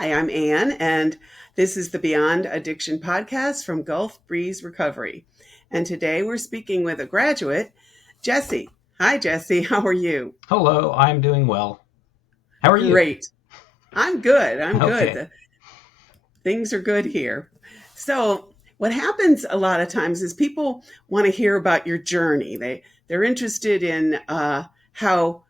Hi, I'm Anne, and this is the Beyond Addiction podcast from Gulf Breeze Recovery. And today we're speaking with a graduate, Jesse. Hi, Jesse. How are you? Hello, I'm doing well. How are you? Great. I'm good. I'm good. Okay. Things are good here. So, what happens a lot of times is people want to hear about your journey. They're interested in how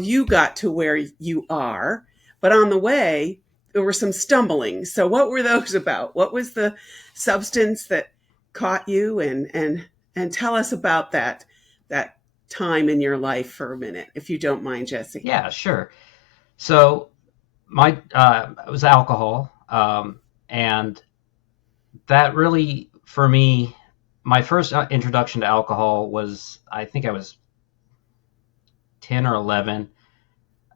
you got to where you are, but on the way there were some stumbling. So, what were those about? What was the substance that caught you? And tell us about that time in your life for a minute, if you don't mind, Jesse. Yeah, sure. So my it was alcohol, and that really, for me, my first introduction to alcohol was, I think I was 10 or 11.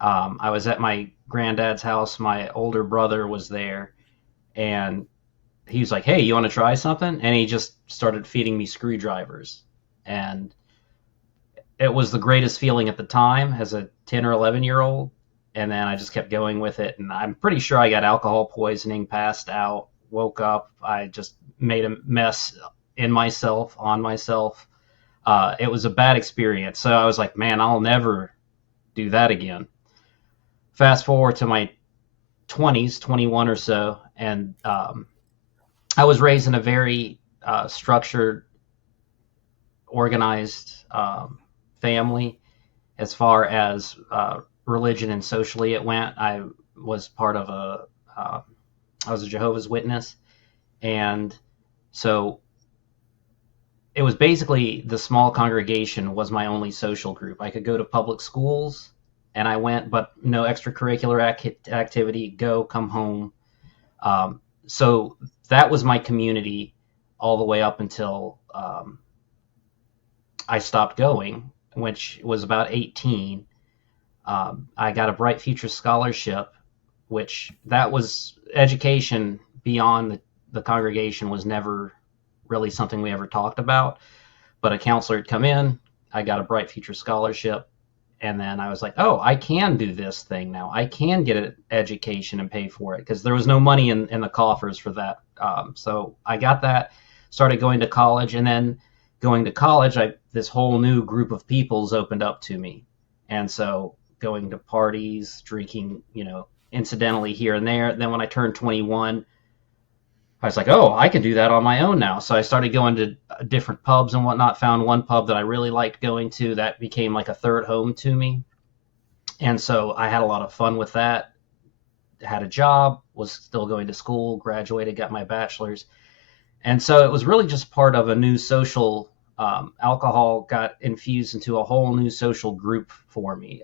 I was at my granddad's house. My older brother was there, and he was like, "Hey, you want to try something?" And he just started feeding me screwdrivers, and it was the greatest feeling at the time as a 10 or 11-year-old. And then I just kept going with it. And I'm pretty sure I got alcohol poisoning, passed out, woke up. I just made a mess in myself, on myself. It was a bad experience. So I was like, man, I'll never do that again. Fast forward to my 20s, 21 or so. And I was raised in a very structured, organized family as far as religion and socially it went. I was part of I was a Jehovah's Witness, and so it was basically the small congregation was my only social group. I could go to public schools, and I went, but no extracurricular activity. Go, come home. So that was my community all the way up until I stopped going, which was about 18. I got a Bright Future Scholarship, which that was education beyond the congregation was never really something we ever talked about. But a counselor had come in, I got a Bright Future Scholarship, and then I was like, oh, I can do this thing now. I can get an education and pay for it because there was no money in the coffers for that. So I got that, started going to college, and then going to college, this whole new group of people's opened up to me. And so going to parties, drinking, incidentally here and there. Then when I turned 21, I was like, oh, I can do that on my own now. So I started going to different pubs and whatnot, found one pub that I really liked going to that became like a third home to me. And so I had a lot of fun with that. Had a job, was still going to school, graduated, got my bachelor's. And so it was really just part of a new social, alcohol got infused into a whole new social group for me.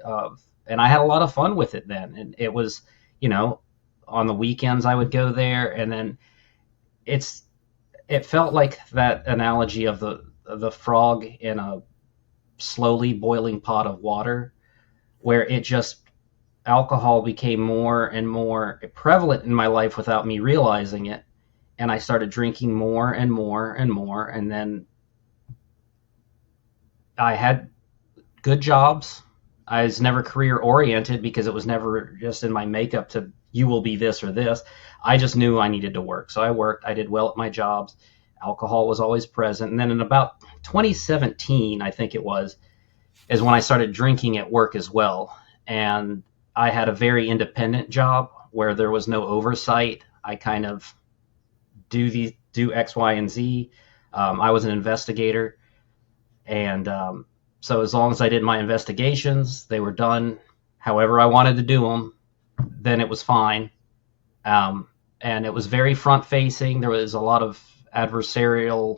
And I had a lot of fun with it then. And it was, on the weekends I would go there, and then it felt like that analogy of the frog in a slowly boiling pot of water, where alcohol became more and more prevalent in my life without me realizing it. And I started drinking more and more and more. And then I had good jobs. I was never career oriented because it was never just in my makeup to, you will be this or this. I just knew I needed to work. So I worked. I did well at my jobs. Alcohol was always present. And then in about 2017, I think it was, is when I started drinking at work as well. And I had a very independent job where there was no oversight. I kind of do X, Y, and Z. I was an investigator, and so as long as I did my investigations, they were done however I wanted to do them, then it was fine. And it was very front facing. There was a lot of adversarial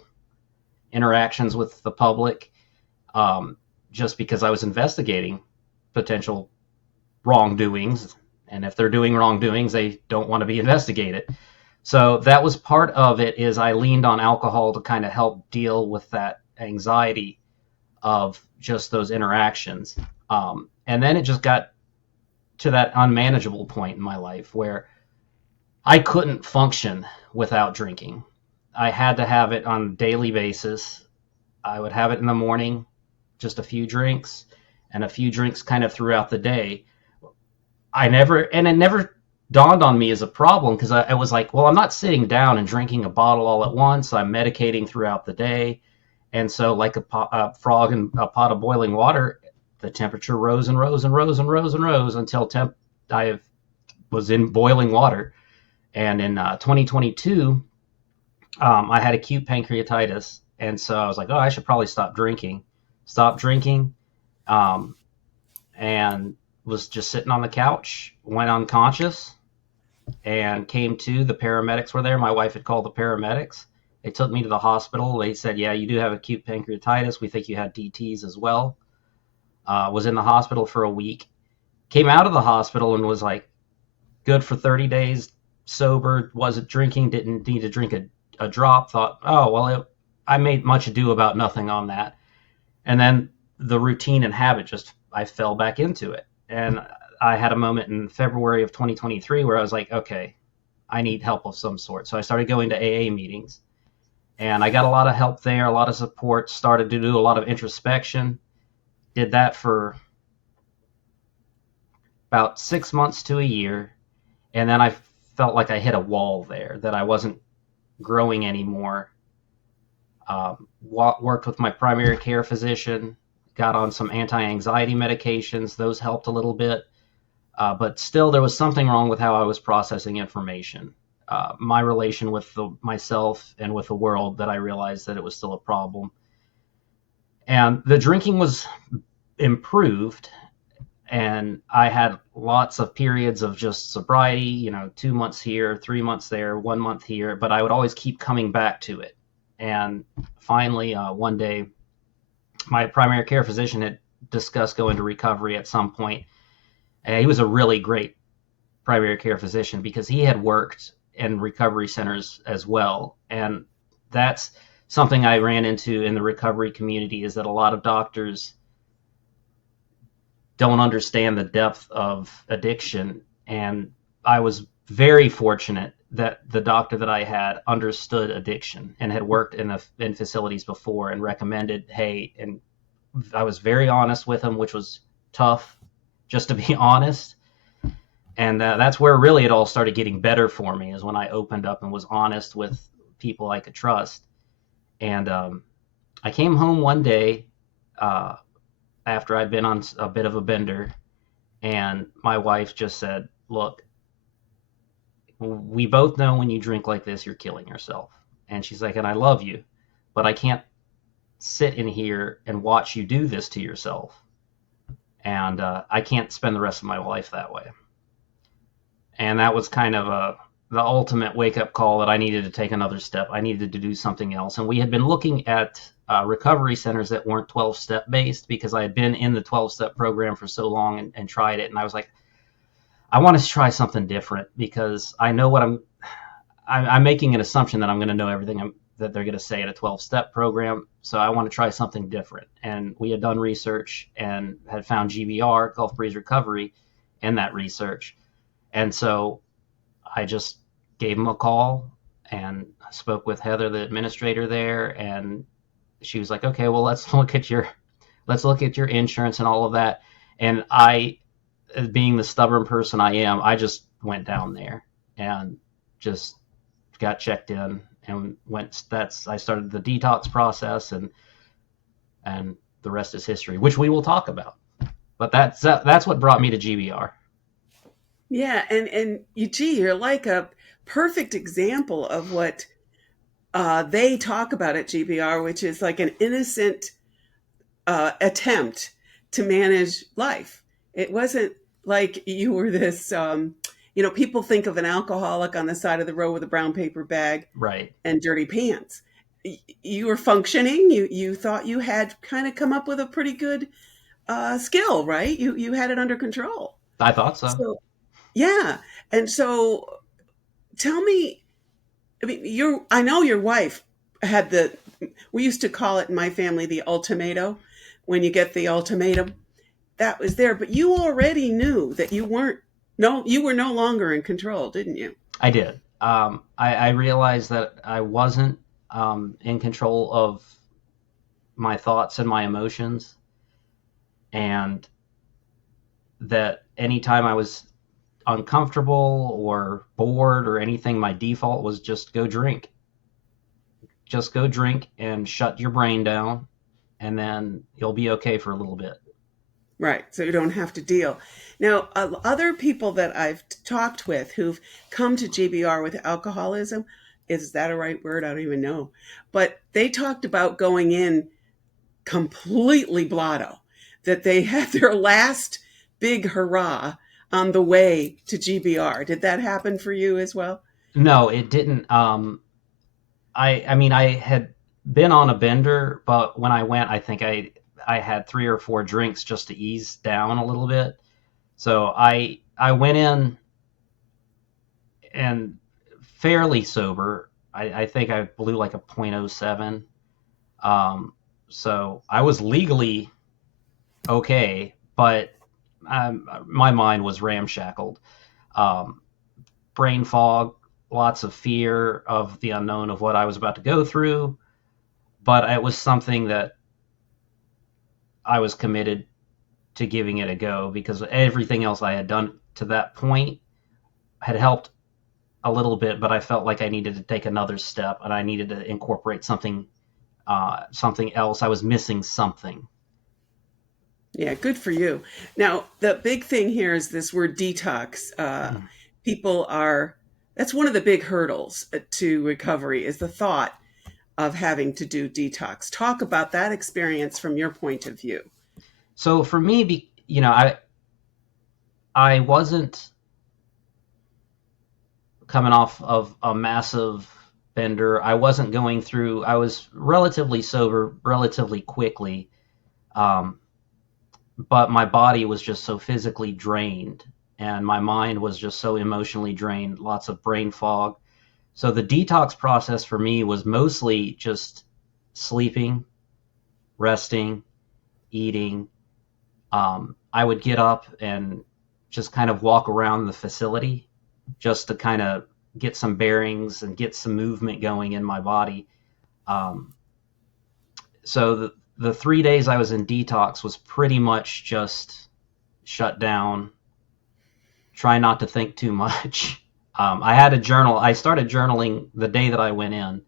interactions with the public, just because I was investigating potential wrongdoings. And if they're doing wrongdoings, they don't want to be investigated. So that was part of it, is I leaned on alcohol to kind of help deal with that anxiety of just those interactions. And then it just got to that unmanageable point in my life where I couldn't function without drinking. I had to have it on a daily basis. I would have it in the morning, just a few drinks, and a few drinks kind of throughout the day. It never dawned on me as a problem because I was like, well, I'm not sitting down and drinking a bottle all at once. I'm medicating throughout the day. And so, like a frog in a pot of boiling water, the temperature rose and rose and rose and rose and rose until I was in boiling water. And in 2022, I had acute pancreatitis. And so I was like, oh, I should probably stop drinking. Stop drinking. Um, and was just sitting on the couch, went unconscious, and came to. The paramedics were there. My wife had called the paramedics. They took me to the hospital. They said, yeah, you do have acute pancreatitis. We think you had DTs as well. Was in the hospital for a week. Came out of the hospital and was like good for 30 days, sober, wasn't drinking, didn't need to drink a drop. Thought, oh, well, I made much ado about nothing on that. And then the routine and habit I fell back into it. And I had a moment in February of 2023 where I was like, okay, I need help of some sort. So I started going to AA meetings, and I got a lot of help there, a lot of support, started to do a lot of introspection. Did that for about 6 months to a year. And then I felt like I hit a wall there, that I wasn't growing anymore. Worked with my primary care physician, got on some anti-anxiety medications. Those helped a little bit. But still, there was something wrong with how I was processing information. My relation with myself and with the world, that I realized that it was still a problem. And the drinking was improved, and I had lots of periods of just sobriety, 2 months here, 3 months there, 1 month here, but I would always keep coming back to it. And finally, one day, my primary care physician had discussed going to recovery at some point. And he was a really great primary care physician because he had worked in recovery centers as well. And that's something I ran into in the recovery community, is that a lot of doctors don't understand the depth of addiction. And I was very fortunate that the doctor that I had understood addiction and had worked in facilities before and recommended, hey, and I was very honest with him, which was tough, just to be honest. And that's where really it all started getting better for me, is when I opened up and was honest with people I could trust. And I came home one day uh, after I'd been on a bit of a bender, and my wife just said, look, we both know when you drink like this, you're killing yourself. And she's like, and I love you, but I can't sit in here and watch you do this to yourself. And I can't spend the rest of my life that way. And that was kind of the ultimate wake-up call, that I needed to take another step. I needed to do something else. And we had been looking at recovery centers that weren't 12-step based, because I had been in the 12-step program for so long and tried it. And I was like, I want to try something different, because I know what I'm making an assumption that I'm going to know everything that they're going to say at a 12-step program. So I want to try something different. And we had done research and had found GBR, Gulf Breeze Recovery, in that research. And so I just gave him a call and spoke with Heather, the administrator there, and she was like, okay, well, let's look at your insurance and all of that. And I, being the stubborn person I am, I just went down there and just got checked in and I started the detox process, and the rest is history, which we will talk about. But that's what brought me to GBR. Yeah, and you're like a perfect example of what they talk about at GBR, which is like an innocent attempt to manage life. It wasn't like you were this, people think of an alcoholic on the side of the road with a brown paper bag Right. and dirty pants. You were functioning. You thought you had kind of come up with a pretty good skill, right? You had it under control. I thought so. So yeah, and so tell me, I mean, I know your wife had we used to call it in my family the ultimatum. When you get the ultimatum, that was there, but you already knew that you were no longer in control, didn't you? I did. I realized that I wasn't in control of my thoughts and my emotions, and that anytime I was uncomfortable or bored or anything, my default was just go drink. Just go drink and shut your brain down, and then you'll be okay for a little bit. Right. So you don't have to deal. Now, other people that I've talked with who've come to GBR with alcoholism, is that a right word? I don't even know. But they talked about going in completely blotto, that they had their last big hurrah on the way to GBR. Did that happen for you as well? No, it didn't. I mean, I had been on a bender, but when I went, I think I had 3 or 4 drinks just to ease down a little bit. So I went in and fairly sober. I think I blew like a .07. So I was legally okay, but my mind was ramshackled. Um, Brain fog, lots of fear of the unknown of what I was about to go through. But it was something that I was committed to giving it a go because everything else I had done to that point had helped a little bit, but I felt like I needed to take another step and I needed to incorporate something else. I was missing something. Yeah, good for you. Now, the big thing here is this word detox. People are, that's one of the big hurdles to recovery is the thought of having to do detox. Talk about that experience from your point of view. So for me, I wasn't coming off of a massive bender. I wasn't going through. I was relatively sober relatively quickly, um, but my body was just so physically drained, and my mind was just so emotionally drained. Lots of brain fog. So the detox process for me was mostly just sleeping, resting, eating. I would get up and just kind of walk around the facility just to kind of get some bearings and get some movement going in my body. Um, so the 3 days I was in detox was pretty much just shut down, try not to think too much. I had a journal. I started journaling the day that I went in.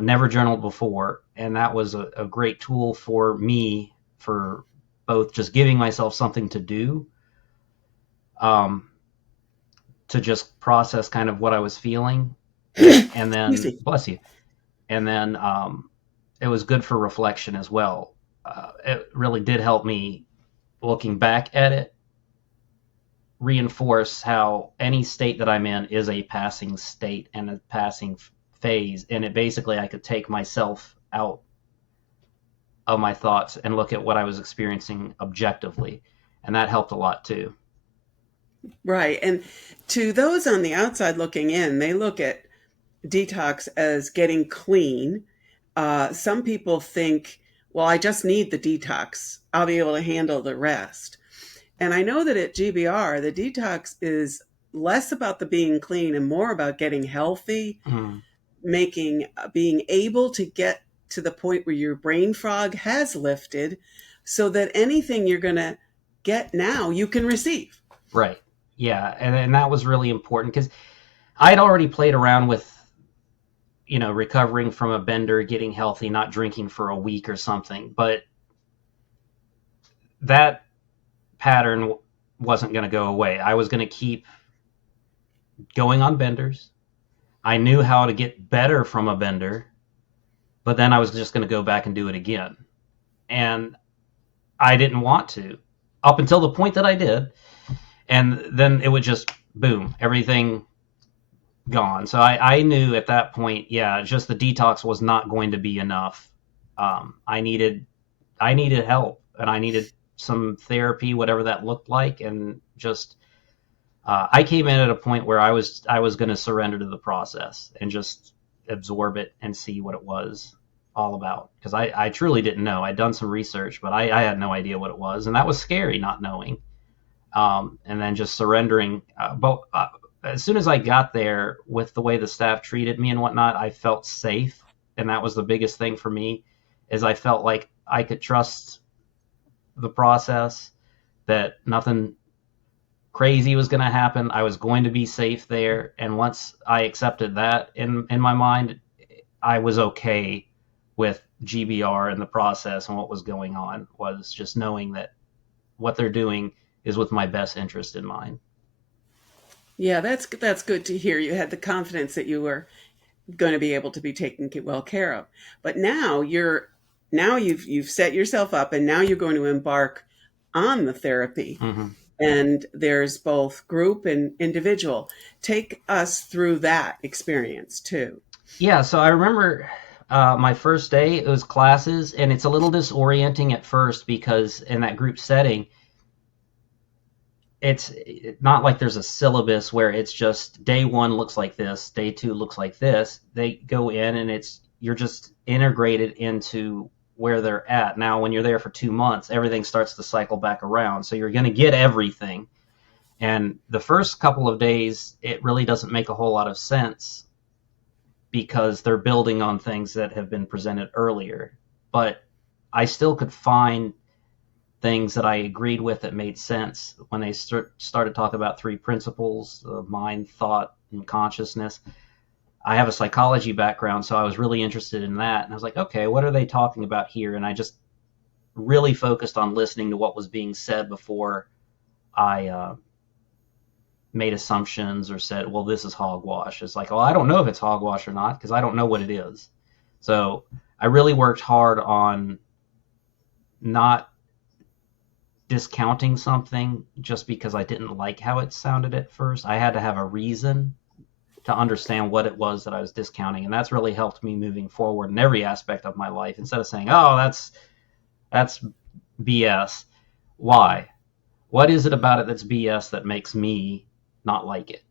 Never journaled before, and that was a great tool for me for both just giving myself something to do, um, to just process kind of what I was feeling, and Excuse then me. bless you, and then it was good for reflection as well. It really did help me looking back at it reinforce how any state that I'm in is a passing state and a passing phase, and it basically I could take myself out of my thoughts and look at what I was experiencing objectively, and that helped a lot too. Right. And to those on the outside looking in, they look at detox as getting clean. Some people think, well, I just need the detox. I'll be able to handle the rest. And I know that at GBR, the detox is less about the being clean and more about getting healthy, Mm, making, being able to get to the point where your brain fog has lifted so that anything you're going to get now, you can receive. right. Yeah, and that was really important because I'd already played around with recovering from a bender, getting healthy, not drinking for a week or something, but that pattern wasn't going to go away. I was going to keep going on benders. I knew how to get better from a bender, but then I was just going to go back and do it again. And I didn't want to up until the point that I did. And then it would just boom, everything gone. So I knew at that point, yeah, just the detox was not going to be enough. I needed help and I needed some therapy, whatever that looked like. And just, I came in at a point where I was going to surrender to the process and just absorb it and see what it was all about. Because I truly didn't know. I'd done some research, but I had no idea what it was, and that was scary, not knowing. And then just surrendering. But as soon as I got there, with the way the staff treated me and whatnot, I felt safe, and that was the biggest thing for me. Is I felt like I could trust the process, that nothing crazy was going to happen. I was going to be safe there. And once I accepted that in my mind, I was okay with GBR and the process, and what was going on was just knowing that what they're doing is with my best interest in mind. Yeah, that's good to hear. You had the confidence that you were going to be able to be taken well care of. But now you've set yourself up, and now you're going to embark on the therapy. Hmm. And there's both group and individual. Take us through that experience too. Yeah, so I remember my first day, it was classes, and it's a little disorienting at first because in that group setting, it's not like there's a syllabus where it's just day one looks like this, day two looks like this. They go in and you're just integrated into where they're at. Now, when you're there for 2 months, everything starts to cycle back around. So you're going to get everything. And the first couple of days, it really doesn't make a whole lot of sense because they're building on things that have been presented earlier. But I still could find things that I agreed with that made sense when they started talking about three principles of mind, thought, and consciousness. I have a psychology background, so I was really interested in that. And I was like, okay, what are they talking about here? And I just really focused on listening to what was being said before I made assumptions or said, well, this is hogwash. It's like, well, I don't know if it's hogwash or not because I don't know what it is. So I really worked hard on not discounting something just because I didn't like how it sounded at first. I had to have a reason to understand what it was that I was discounting, and that's really helped me moving forward in every aspect of my life. Instead of saying, "Oh, that's BS," why? What is it about it that's BS that makes me not like it?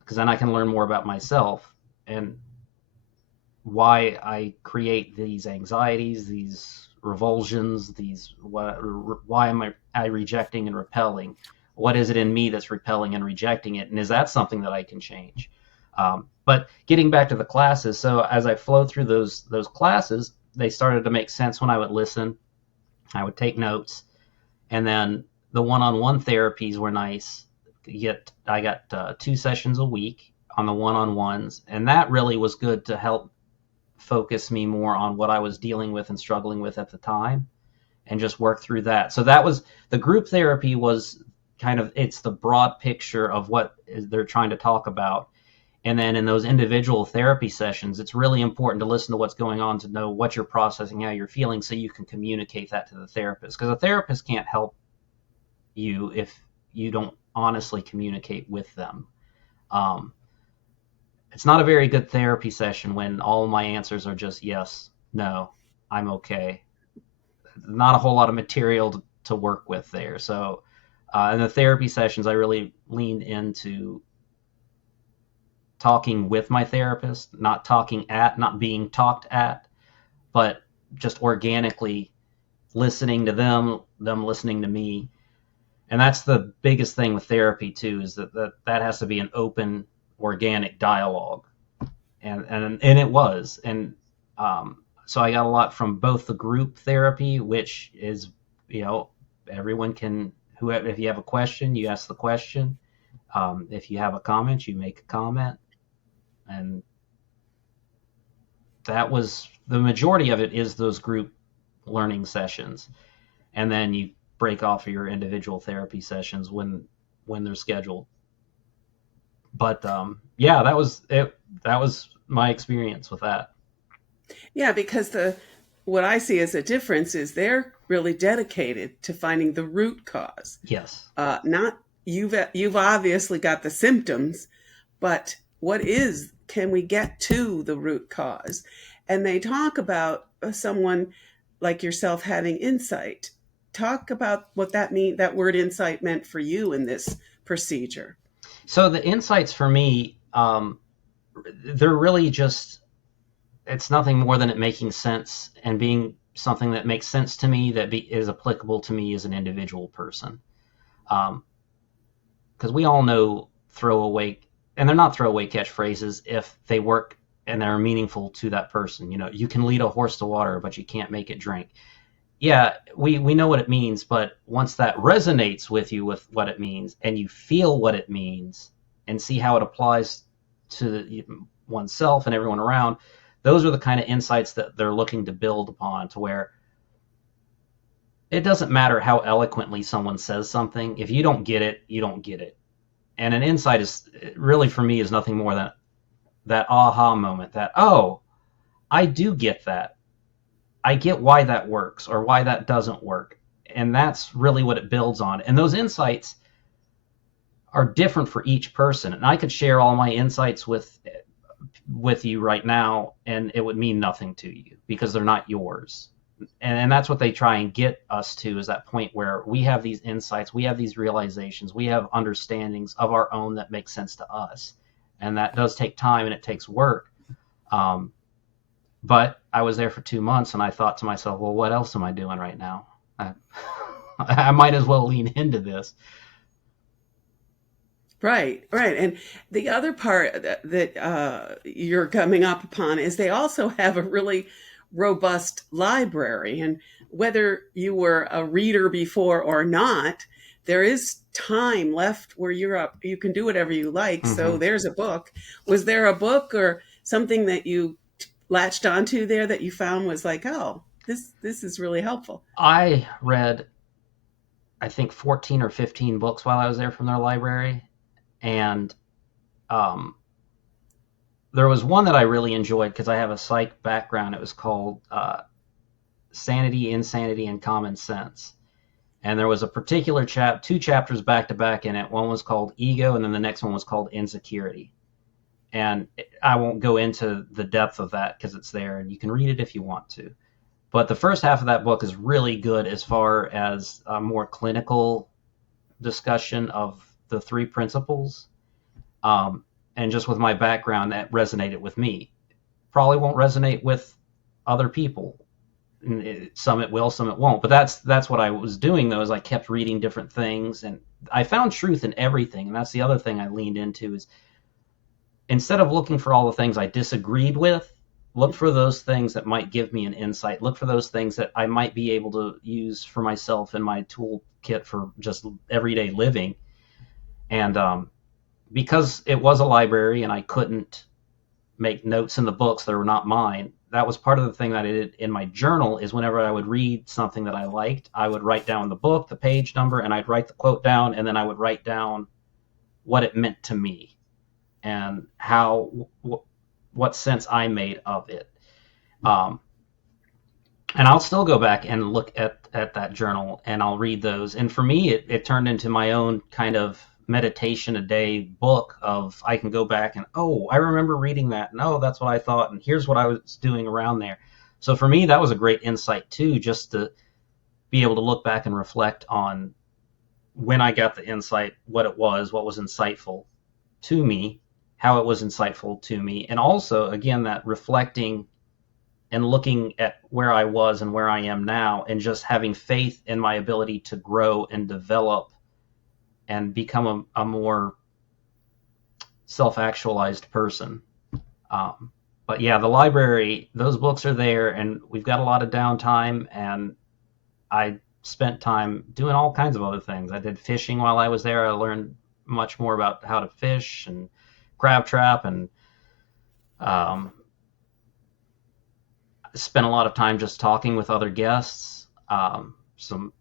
Because then I can learn more about myself and why I create these anxieties, these revulsions, why am I rejecting and repelling? What is it in me that's repelling and rejecting it? And is that something that I can change? But getting back to the classes, so as I flowed through those classes, they started to make sense when I would listen. I would take notes, and then the one-on-one therapies were nice. I got 2 sessions a week on the one-on-ones, and that really was good to help focus me more on what I was dealing with and struggling with at the time and just work through that. So that was the group therapy was kind of, it's the broad picture of what they're trying to talk about. And then in those individual therapy sessions, it's really important to listen to what's going on, to know what you're processing, how you're feeling, so you can communicate that to the therapist. Because a therapist can't help you if you don't honestly communicate with them. Um, it's not a very good therapy session when all my answers are just yes, no, I'm okay. Not a whole lot of material to work with there. So in the therapy sessions, I really leaned into talking with my therapist, not being talked at, but just organically listening to them listening to me. And that's the biggest thing with therapy too, is that has to be an open, organic dialogue. And it was. And so I got a lot from both the group therapy, which is, everyone can, if you have a question, you ask the question. If you have a comment, you make a comment. And that was the majority of it is those group learning sessions. And then you break off your individual therapy sessions when they're scheduled. But yeah, that was it. That was my experience with that. Yeah, because the what I see as a difference is they're really dedicated to finding the root cause. Yes. Not you've obviously got the symptoms, but can we get to the root cause? And they talk about someone like yourself having insight. Talk about what that word insight meant for you in this procedure. So the insights for me, they're really just, it's nothing more than it making sense and being something that makes sense to me that is applicable to me as an individual person. Because we all know throwaway, and they're not throwaway catchphrases if they work and they're meaningful to that person. You can lead a horse to water, but you can't make it drink. yeah, we know what it means, but once that resonates with you with what it means, and you feel what it means, and see how it applies to oneself and everyone around, those are the kind of insights that they're looking to build upon, to where it doesn't matter how eloquently someone says something. If you don't get it, you don't get it. And an insight is really, for me, is nothing more than that aha moment, that, oh, I do get that. I get why that works or why that doesn't work. And that's really what it builds on. And those insights are different for each person. And I could share all my insights with you right now, and it would mean nothing to you because they're not yours. And that's what they try and get us to, is that point where we have these insights, we have these realizations, we have understandings of our own that make sense to us. And that does take time and it takes work. Um, but I was there for 2 months, and I thought to myself, well, what else am I doing right now? I might as well lean into this. Right, right. And the other part that you're coming up upon is they also have a really robust library. And whether you were a reader before or not, there is time left where you're up. You can do whatever you like. So Mm-hmm. there's a book. Was there a book or something that you latched onto there that you found was like, oh, this is really helpful? I read, I think, 14 or 15 books while I was there from their library. And um, there was one that I really enjoyed because I have a psych background. It was called Sanity, Insanity, and Common Sense. And there was a particular two chapters back to back in it. One was called Ego, and then the next one was called Insecurity. And I won't go into the depth of that because it's there, and you can read it if you want to. But the first half of that book is really good as far as a more clinical discussion of the three principles. And just with my background, that resonated with me. Probably won't resonate with other people. Some it will, some it won't. But that's what I was doing, though, is I kept reading different things, and I found truth in everything. And that's the other thing I leaned into, is instead of looking for all the things I disagreed with, look for those things that might give me an insight. Look for those things that I might be able to use for myself in my toolkit for just everyday living. And because it was a library and I couldn't make notes in the books that were not mine, that was part of the thing that I did in my journal, is whenever I would read something that I liked, I would write down the book, the page number, and I'd write the quote down, and then I would write down what it meant to me and what sense I made of it. Um, and I'll still go back and look at that journal, and I'll read those. And for me, it turned into my own kind of meditation a day book of, I can go back and, oh, I remember reading that, and oh, that's what I thought, and here's what I was doing around there. So for me, that was a great insight too, just to be able to look back and reflect on when I got the insight, what it was, what was insightful to me, how it was insightful to me. And also, again, that reflecting and looking at where I was and where I am now, and just having faith in my ability to grow and develop and become a more self-actualized person. But yeah, the library, those books are there, and we've got a lot of downtime, and I spent time doing all kinds of other things. I did fishing while I was there. I learned much more about how to fish and crab trap, and um, spent a lot of time just talking with other guests. Some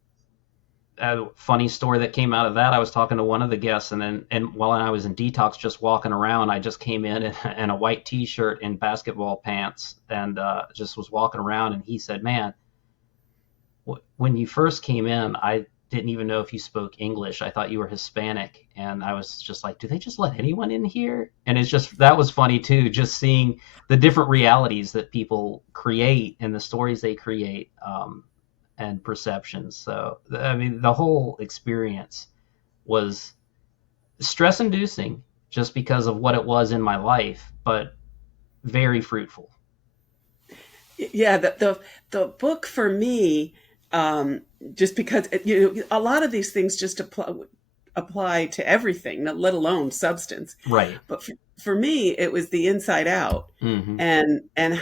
a funny story that came out of that. I was talking to one of the guests, and while I was in detox, just walking around, I just came in a white T-shirt and basketball pants, and just was walking around. And he said, "Man, when you first came in, I didn't even know if you spoke English. I thought you were Hispanic." And I was just like, "Do they just let anyone in here?" And it's just, that was funny too, just seeing the different realities that people create and the stories they create. And perceptions. So, I mean, the whole experience was stress inducing just because of what it was in my life, but very fruitful. Yeah, the book for me, just because a lot of these things just apply to everything, let alone substance. Right. But for me, it was the inside out, Mm-hmm. and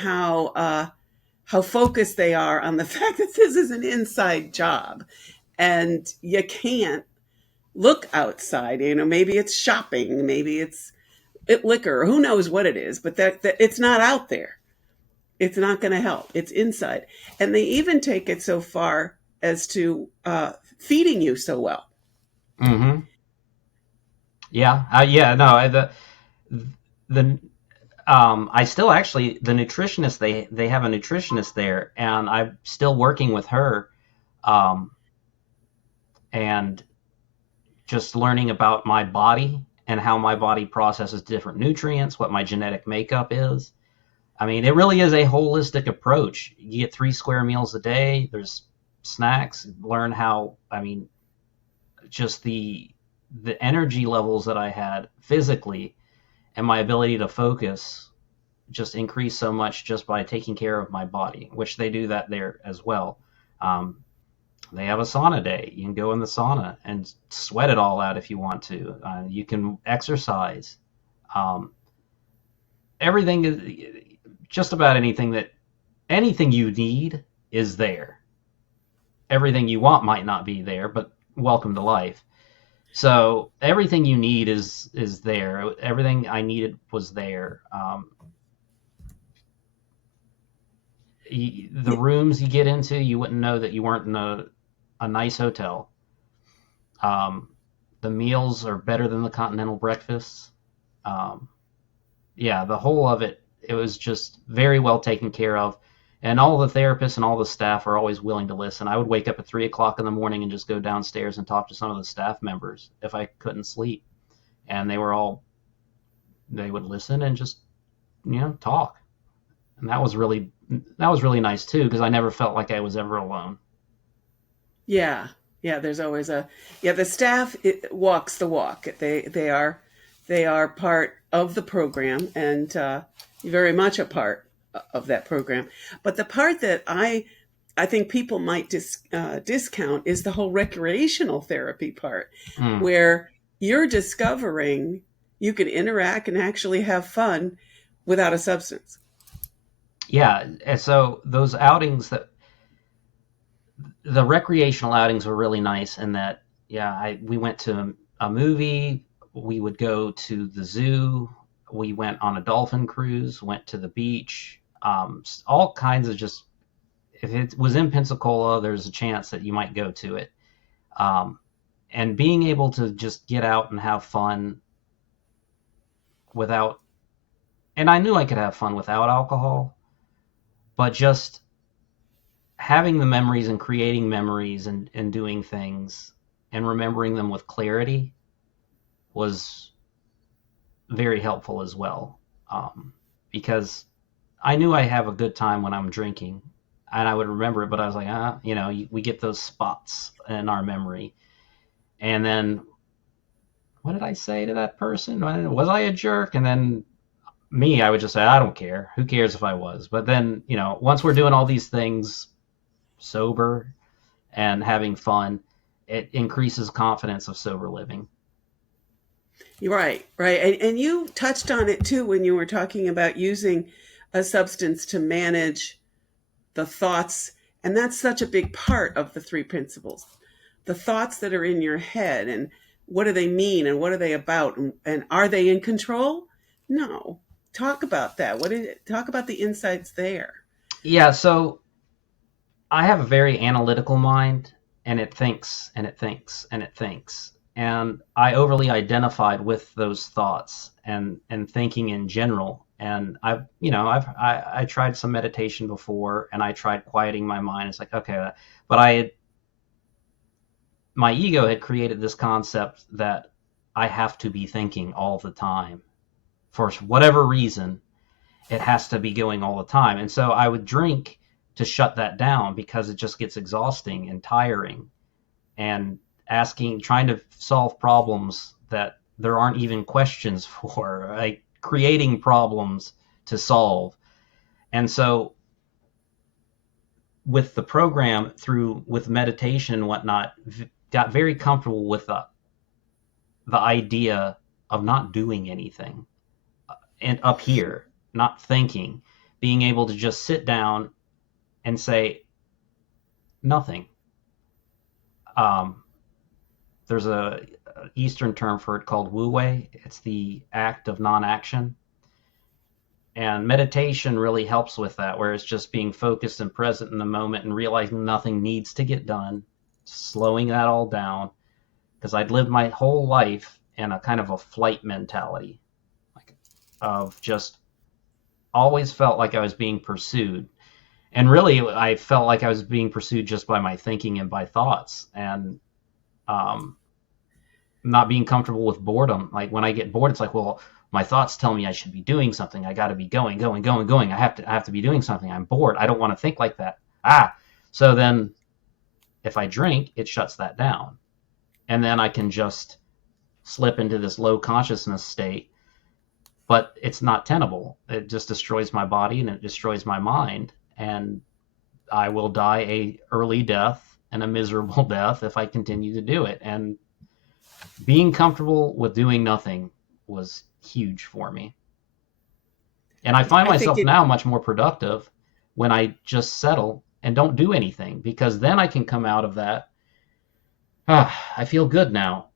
how focused they are on the fact that this is an inside job and you can't look outside. Maybe it's shopping, maybe it's liquor, who knows what it is, but that it's not out there. It's not going to help. It's inside. And they even take it so far as to feeding you so well. Mm-hmm. Yeah. Yeah. No. The I still actually the nutritionist they have a nutritionist there, and I'm still working with her, um, and just learning about my body and how my body processes different nutrients, what my genetic makeup is. I mean, it really is a holistic approach. You get 3 square meals a day. There's snacks. Learn how. I mean, just the energy levels that I had physically and my ability to focus just increased so much just by taking care of my body, which they do that there as well. Um, they have a sauna day. You can go in the sauna and sweat it all out if you want to. You can exercise. Um, everything is just about anything you need is there. Everything you want might not be there, but welcome to life. So everything you need is there. Everything I needed was there. The rooms you get into, you wouldn't know that you weren't in a nice hotel. Um, the meals are better than the continental breakfasts. Um, yeah, the whole of it, it was just very well taken care of. And all the therapists and all the staff are always willing to listen. I would wake up at 3 o'clock in the morning and just go downstairs and talk to some of the staff members if I couldn't sleep. And they would listen and just, talk. And that was really nice too, because I never felt like I was ever alone. Yeah, yeah. There's always a yeah. The staff walks the walk. They are part of the program and very much a part of that program. But the part that I think people might discount is the whole recreational therapy part, Mm. where you're discovering you can interact and actually have fun without a substance. Yeah, and so those outings that the recreational outings were really nice in that, yeah, we went to a movie, we would go to the zoo, we went on a dolphin cruise, went to the beach, all kinds of just, if it was in Pensacola, there's a chance that you might go to it. Um, and being able to just get out and have fun without, and I knew I could have fun without alcohol, but just having the memories and creating memories and doing things and remembering them with clarity was very helpful as well. Because I knew I have a good time when I'm drinking and I would remember it, but I was like, we get those spots in our memory. And then what did I say to that person? Was I a jerk? And then I would just say, I don't care. Who cares if I was? But then, once we're doing all these things sober and having fun, it increases confidence of sober living. Right, right. And you touched on it too when you were talking about using a substance to manage the thoughts. And that's such a big part of the three principles. The thoughts that are in your head and what do they mean and what are they about and are they in control? No. Talk about that. Talk about the insights there. Yeah, so I have a very analytical mind, and it thinks and it thinks and it thinks. And I overly identified with those thoughts and thinking in general. And I tried some meditation before, and I tried quieting my mind. It's like, okay, but my ego had created this concept that I have to be thinking all the time for whatever reason. It has to be going all the time. And so I would drink to shut that down because it just gets exhausting and tiring, and trying to solve problems that there aren't even questions for, like creating problems to solve. And so with the program, with meditation and whatnot, got very comfortable with the idea of not doing anything and up here, not thinking, being able to just sit down and say nothing. Um, there's a Eastern term for it called wu wei. It's the act of non-action. And meditation really helps with that, where it's just being focused and present in the moment and realizing nothing needs to get done, slowing that all down. Because I'd lived my whole life in a kind of a flight mentality, like of just always felt like I was being pursued. And really, I felt like I was being pursued just by my thinking and by thoughts, and um, not being comfortable with boredom. Like when I get bored, it's like, well, my thoughts tell me I should be doing something. I got to be going, going, going, going. I have to be doing something. I'm bored. I don't want to think like that. So then if I drink, it shuts that down, and then I can just slip into this low consciousness state. But it's not tenable. It just destroys my body and it destroys my mind, and I will die a early death and a miserable death if I continue to do it. And being comfortable with doing nothing was huge for me. And I find I think myself it, now much more productive when I just settle and don't do anything, because then I can come out of that. I feel good now.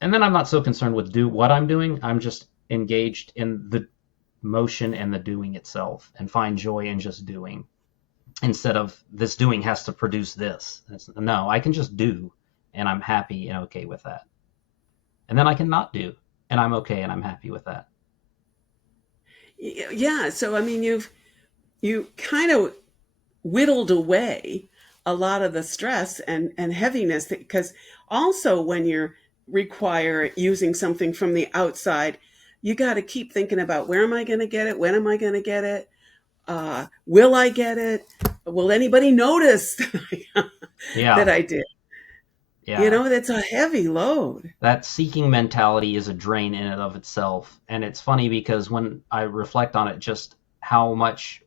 And then I'm not so concerned with do what I'm doing. I'm just engaged in the motion and the doing itself, and find joy in just doing, instead of this doing has to produce this. No, I can just do, and I'm happy and okay with that. And then I can not do, and I'm okay and I'm happy with that. yeah. So I mean, you kind of whittled away a lot of the stress and heaviness, because also when you're require using something from the outside, you got to keep thinking about, where am I going to get it? When am I going to get it? Will I get it? Will anybody notice Yeah, that I did? yeah. That's a heavy load. That seeking mentality is a drain in and of itself. And it's funny because when I reflect on it, just how much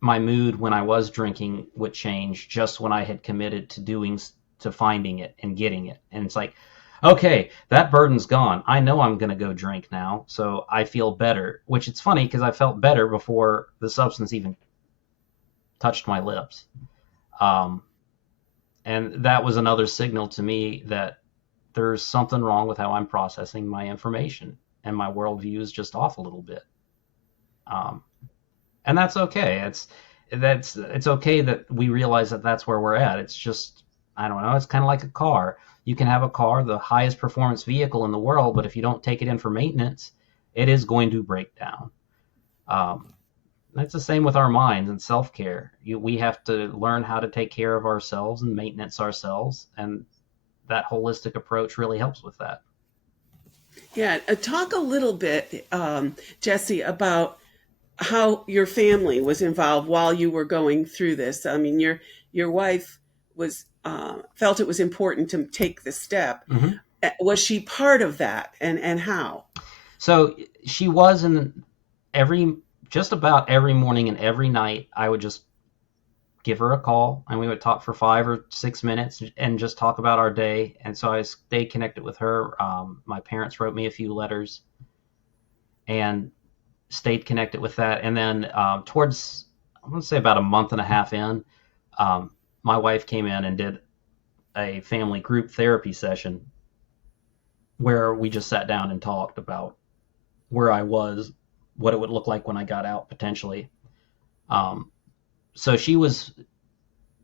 my mood when I was drinking would change just when I had committed to to finding it and getting it. And it's like, okay, that burden's gone. I know I'm going to go drink now, so I feel better. Which it's funny because I felt better before the substance even touched my lips. Um, and that was another signal to me that there's something wrong with how I'm processing my information, and my worldview is just off a little bit. Um, and that's okay. It's okay that we realize that that's where we're at. It's just, I don't know. It's kind of like a car. You can have a car, the highest performance vehicle in the world, but if you don't take it in for maintenance, it is going to break down. Um, that's the same with our minds and self care. We have to learn how to take care of ourselves and maintenance ourselves, and that holistic approach really helps with that. Yeah, talk a little bit, Jesse, about how your family was involved while you were going through this. I mean, your wife was felt it was important to take the step. Hmm. Was she part of that, and how? So she was in every, just about every morning and every night. I would just give her a call and we would talk for 5 or 6 minutes and just talk about our day. And so I stayed connected with her. My parents wrote me a few letters and stayed connected with that. And then towards, I'm going to say about a month and a half in, um, my wife came in and did a family group therapy session where we just sat down and talked about where I was, what it would look like when I got out potentially. Um, so she was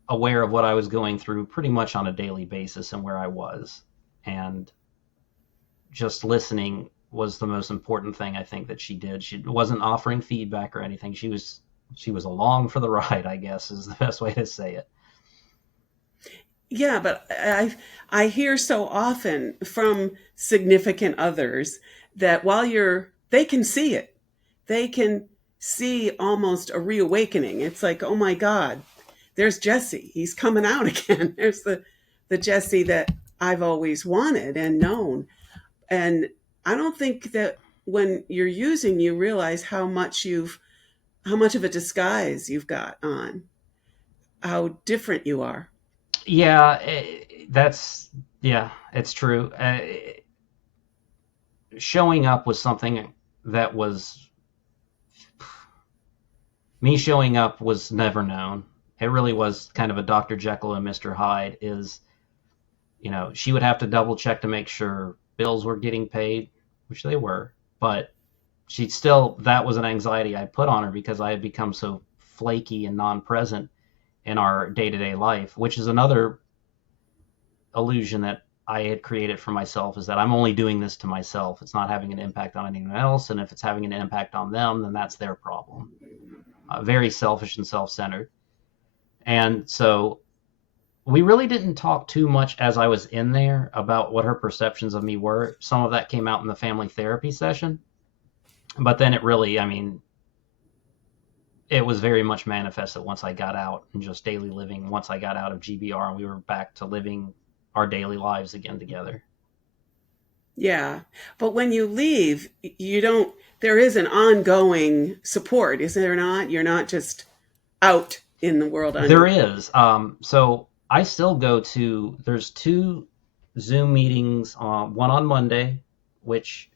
aware of what I was going through pretty much on a daily basis and where I was. And just listening was the most important thing I think that she did. She wasn't offering feedback or anything. She was along for the ride, I guess is the best way to say it. Yeah, but I hear so often from significant others that while they can see it, they can see almost a reawakening. It's like, oh my God, there's Jesse. He's coming out again. There's the Jesse that I've always wanted and known. And I don't think that when you're using, you realize how much of a disguise you've got on, how different you are. Yeah, that's, yeah, it's true. Showing up was something that was Me showing up was never known. It really was kind of a Dr. Jekyll and Mr. Hyde. Is, she would have to double check to make sure bills were getting paid, which they were, but she still, that was an anxiety I put on her because I had become so flaky and non-present in our day-to-day life, which is another illusion that I had created for myself, is that I'm only doing this to myself. It's not having an impact on anyone else, and if it's having an impact on them, then that's their problem. Very selfish and self-centered. And so we really didn't talk too much as I was in there about what her perceptions of me were. Some of that came out in the family therapy session, but then it really, I mean, it was very much manifested once I got out and just daily living. Once I got out of GBR and we were back to living our daily lives again together. Yeah. But when you leave, you don't, there is an ongoing support, is there not? You're not just out in the world on There your. is. So I still go to, there's two Zoom meetings, one on Monday, which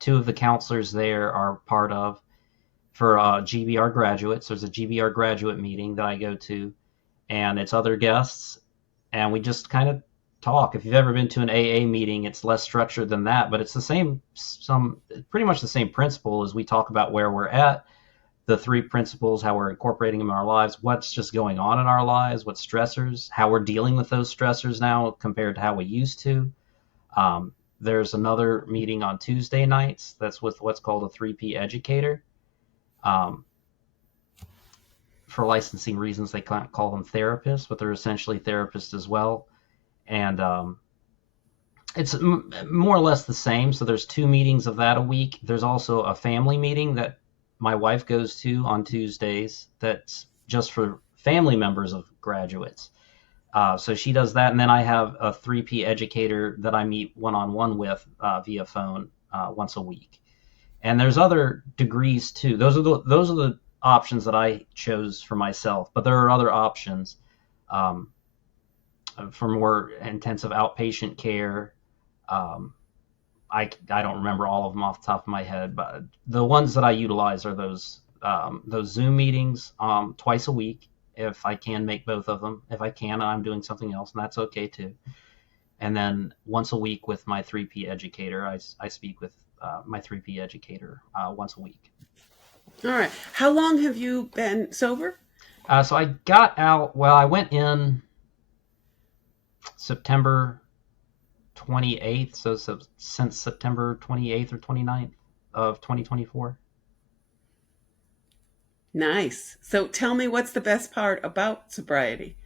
two of the counselors there are part of, for GBR graduates. There's a GBR graduate meeting that I go to, and it's other guests, and we just kind of talk. If you've ever been to an AA meeting, it's less structured than that, but it's the same, pretty much the same principle. As we talk about where we're at, the three principles, how we're incorporating them in our lives, what's just going on in our lives, what stressors, how we're dealing with those stressors now compared to how we used to. There's another meeting on Tuesday nights that's with what's called a 3P educator. Um, for licensing reasons, they can't call them therapists, but they're essentially therapists as well. And it's more or less the same. So there's two meetings of that a week. There's also a family meeting that my wife goes to on Tuesdays that's just for family members of graduates. So she does that, and then I have a 3P educator that I meet one-on-one with via phone once a week. And there's other degrees too. Those are the options that I chose for myself, but there are other options um, for more intensive outpatient care. Um, I don't remember all of them off the top of my head, but the ones that I utilize are those Zoom meetings twice a week, if I can make both of them. If I can, I'm doing something else, and that's okay too. And then once a week with my 3P educator, I speak with my 3P educator once a week. All right. How long have you been sober? So I got out, well, I went in September 28th, so since September 28th or 29th of 2024. Nice. So tell me, what's the best part about sobriety?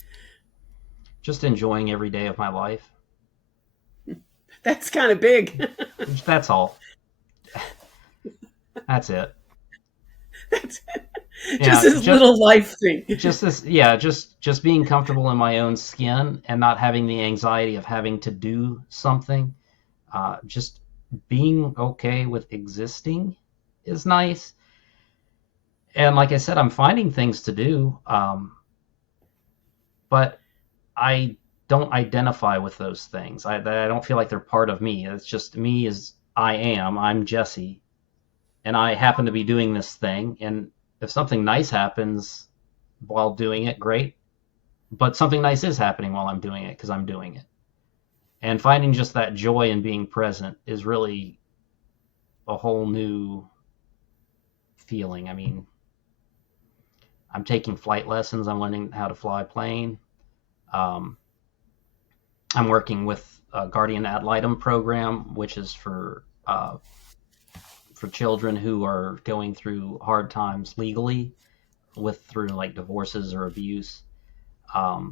Just enjoying every day of my life. That's kind of big. That's all. That's it. That's just Yeah, this little life thing. just this, yeah, just being comfortable in my own skin and not having the anxiety of having to do something. Just being okay with existing is nice. And like I said, I'm finding things to do, but I don't identify with those things. I don't feel like they're part of me. It's just me as I am. I'm Jesse, and I happen to be doing this thing. And if something nice happens while doing it, great. But something nice is happening while I'm doing it because I'm doing it. And finding just that joy in being present is really a whole new feeling. I mean, I'm taking flight lessons. I'm learning how to fly a plane. Um, I'm working with a guardian ad litem program, which is for children who are going through hard times legally, through like divorces or abuse. I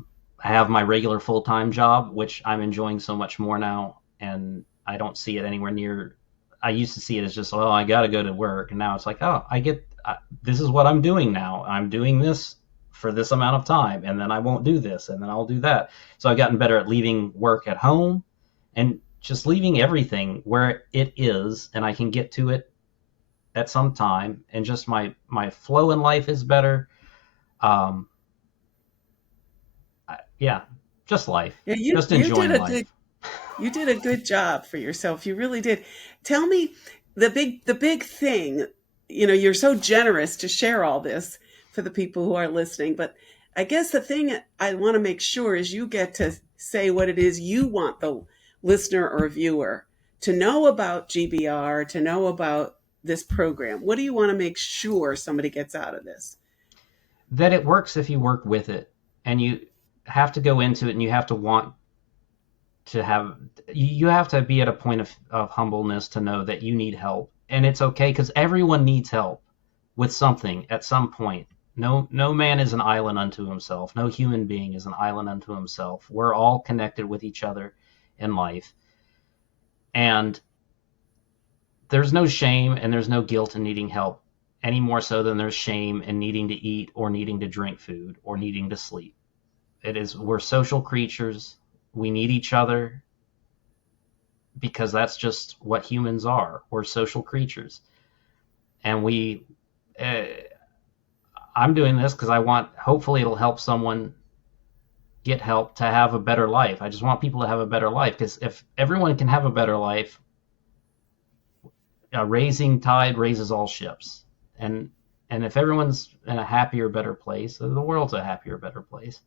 have my regular full time job, which I'm enjoying so much more now, and I don't see it anywhere near. I used to see it as just, oh, I got to go to work, and now it's like, oh, this is what I'm doing now. I'm doing this for this amount of time, and then I won't do this, and then I'll do that. So I've gotten better at leaving work at home and just leaving everything where it is, and I can get to it at some time, and just my flow in life is better. Um, yeah, just life, Yeah, just enjoying life. you did a good job for yourself. You really did. Tell me the big thing. you're so generous to share all this for the people who are listening. But I guess the thing I want to make sure is you get to say what it is you want the listener or viewer to know about GBR, to know about this program. What do you want to make sure somebody gets out of this? That it works if you work with it, and you have to go into it, and you have to want to have, you have to be at a point of humbleness to know that you need help, and it's okay because everyone needs help with something at some point. No man is an island unto himself. No human being is an island unto himself. We're all connected with each other in life, and there's no shame and there's no guilt in needing help, any more so than there's shame in needing to eat or needing to drink food or needing to sleep. It is, we're social creatures. We need each other because that's just what humans are. We're social creatures, and uh, I'm doing this because I want, hopefully it'll help someone get help to have a better life. I just want people to have a better life, because if everyone can have a better life, a raising tide raises all ships. And if everyone's in a happier, better place, the world's a happier, better place.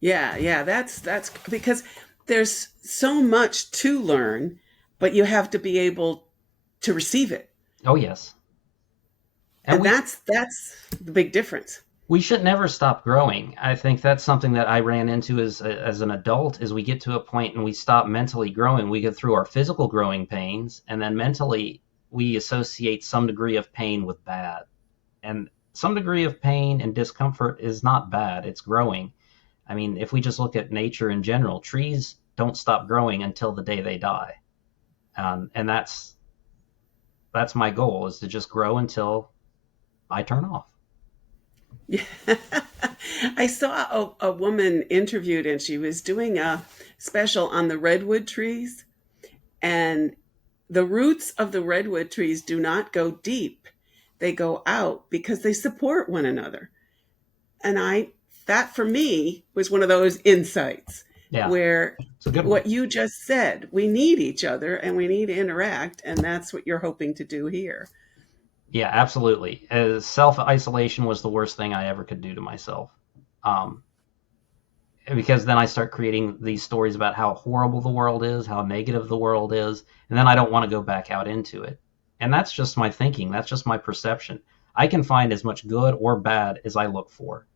Yeah, yeah, that's because there's so much to learn, but you have to be able to receive it. Oh yes. And And that's the big difference. we should never stop growing. I think that's something that I ran into as an adult, is we get to a point and we stop mentally growing. We go through our physical growing pains, and then mentally we associate some degree of pain with bad. And some degree of pain and discomfort is not bad. It's growing. I mean, if we just look at nature in general, trees don't stop growing until the day they die. And that's my goal, is to just grow until I turn off. Yeah. I saw a woman interviewed, and she was doing a special on the redwood trees, and the roots of the redwood trees do not go deep. They go out because they support one another. And that for me was one of those insights Yeah, where it's a good one. what you just said, we need each other and we need to interact. And that's what you're hoping to do here. Yeah, absolutely. Self isolation was the worst thing I ever could do to myself. Um, because then I start creating these stories about how horrible the world is, how negative the world is, and then I don't want to go back out into it. And that's just my thinking, that's just my perception. I can find as much good or bad as I look for,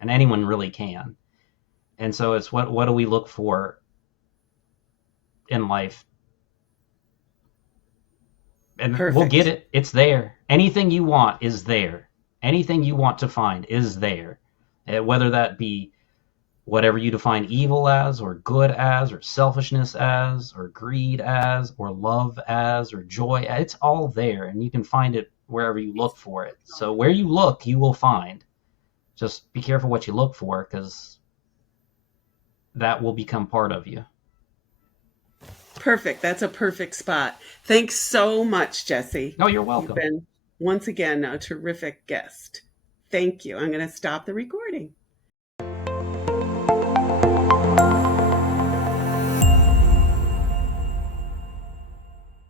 and anyone really can. And so it's, what do we look for in life? And we'll get Perfect. it. It's there. Anything you want is there. Anything you want to find is there. Whether that be whatever you define evil as, or good as, or selfishness as, or greed as, or love as, or joy, it's all there, and you can find it wherever you look for it. So where you look, you will find. Just be careful what you look for, because that will become part of you. Perfect. That's a perfect spot. Thanks so much, Jesse. No, you're You've welcome. been once again a terrific guest. Thank you. I'm going to stop the recording.